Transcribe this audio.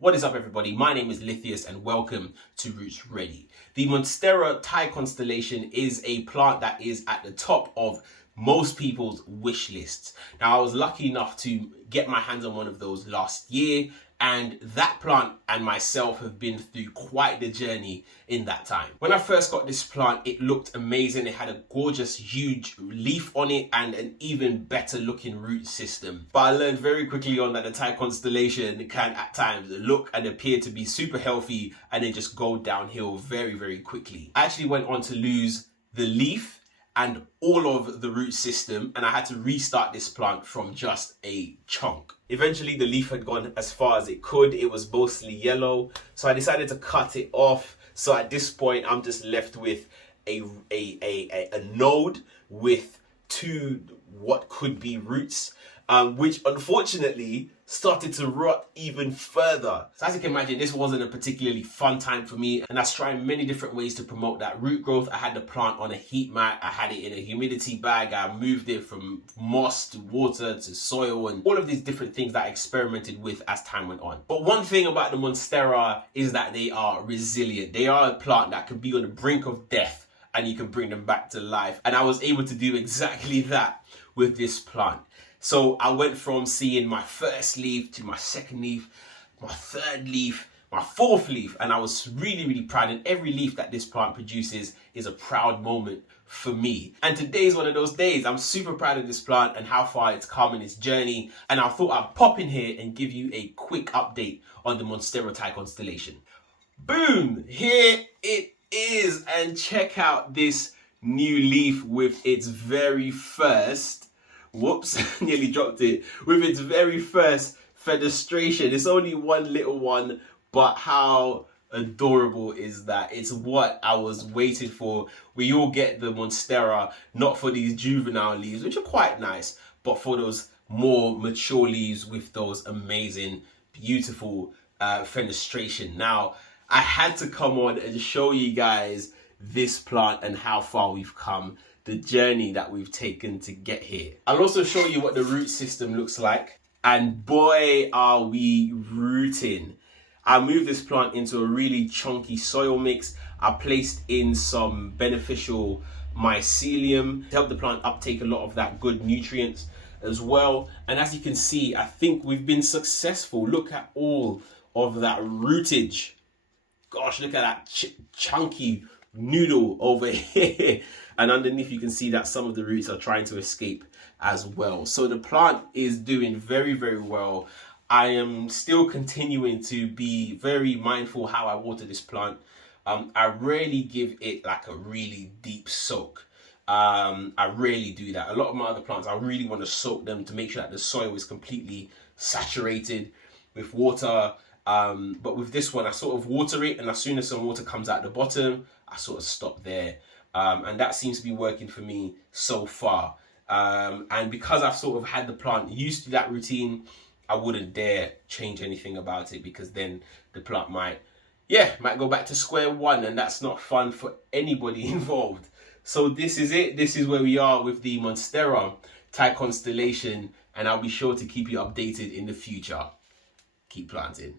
What is up, everybody? My name is Lithius and welcome to Roots Ready. The Monstera Thai Constellation is a plant that is at the top of most people's wish lists. Now, I was lucky enough to get my hands on one of those last year, and that plant and myself have been through quite the journey in that time. When I first got this plant, it looked amazing. It had a gorgeous, huge leaf on it and an even better looking root system. But I learned very quickly on that the Thai Constellation can at times look and appear to be super healthy and then just go downhill very, very quickly. I actually went on to lose the leaf and all of the root system, and I had to restart this plant from just a chunk. Eventually the leaf had gone as far as it could. It was mostly yellow, so I decided to cut it off. So at this point I'm just left with a node with two what could be roots, which unfortunately started to rot even further. So as you can imagine, this wasn't a particularly fun time for me, and I was trying many different ways to promote that root growth. I had the plant on a heat mat, I had it in a humidity bag, I moved it from moss to water to soil, and all of these different things that I experimented with as time went on. But one thing about the Monstera is that they are resilient. They are a plant that can be on the brink of death and you can bring them back to life. And I was able to do exactly that with this plant. So I went from seeing my first leaf to my second leaf, my third leaf, my fourth leaf, and I was really, really proud. And every leaf that this plant produces is a proud moment for me. And today's one of those days. I'm super proud of this plant and how far it's come in its journey. And I thought I'd pop in here and give you a quick update on the Monstera Thai Constellation. Boom! Here it is. And check out this new leaf with its very first, whoops, nearly dropped it, with its very first fenestration. It's only one little one, but how adorable is that? It's what I was waiting for. We all get the Monstera, not for these juvenile leaves, which are quite nice, but for those more mature leaves with those amazing, beautiful fenestration. Now, I had to come on and show you guys this plant and how far we've come, the journey that we've taken to get here. I'll also show you what the root system looks like, and boy are we rooting. I moved this plant into a really chunky soil mix. I placed in some beneficial mycelium to help the plant uptake a lot of that good nutrients as well. And as you can see, I think we've been successful. Look at all of that rootage. Gosh, look at that chunky noodle over here. And underneath you can see that some of the roots are trying to escape as well. So the plant is doing very, very well. I am still continuing to be very mindful how I water this plant. I rarely give it like a really deep soak. I rarely do that. A lot of my other plants, I really want to soak them to make sure that the soil is completely saturated with water. But with this one, I sort of water it, and as soon as some water comes out the bottom, I sort of stop there. And that seems to be working for me so far. And because I've sort of had the plant used to that routine, I wouldn't dare change anything about it, because then the plant might go back to square one, and that's not fun for anybody involved. So this is it. This is where we are with the Monstera Thai Constellation, and I'll be sure to keep you updated in the future. Keep planting.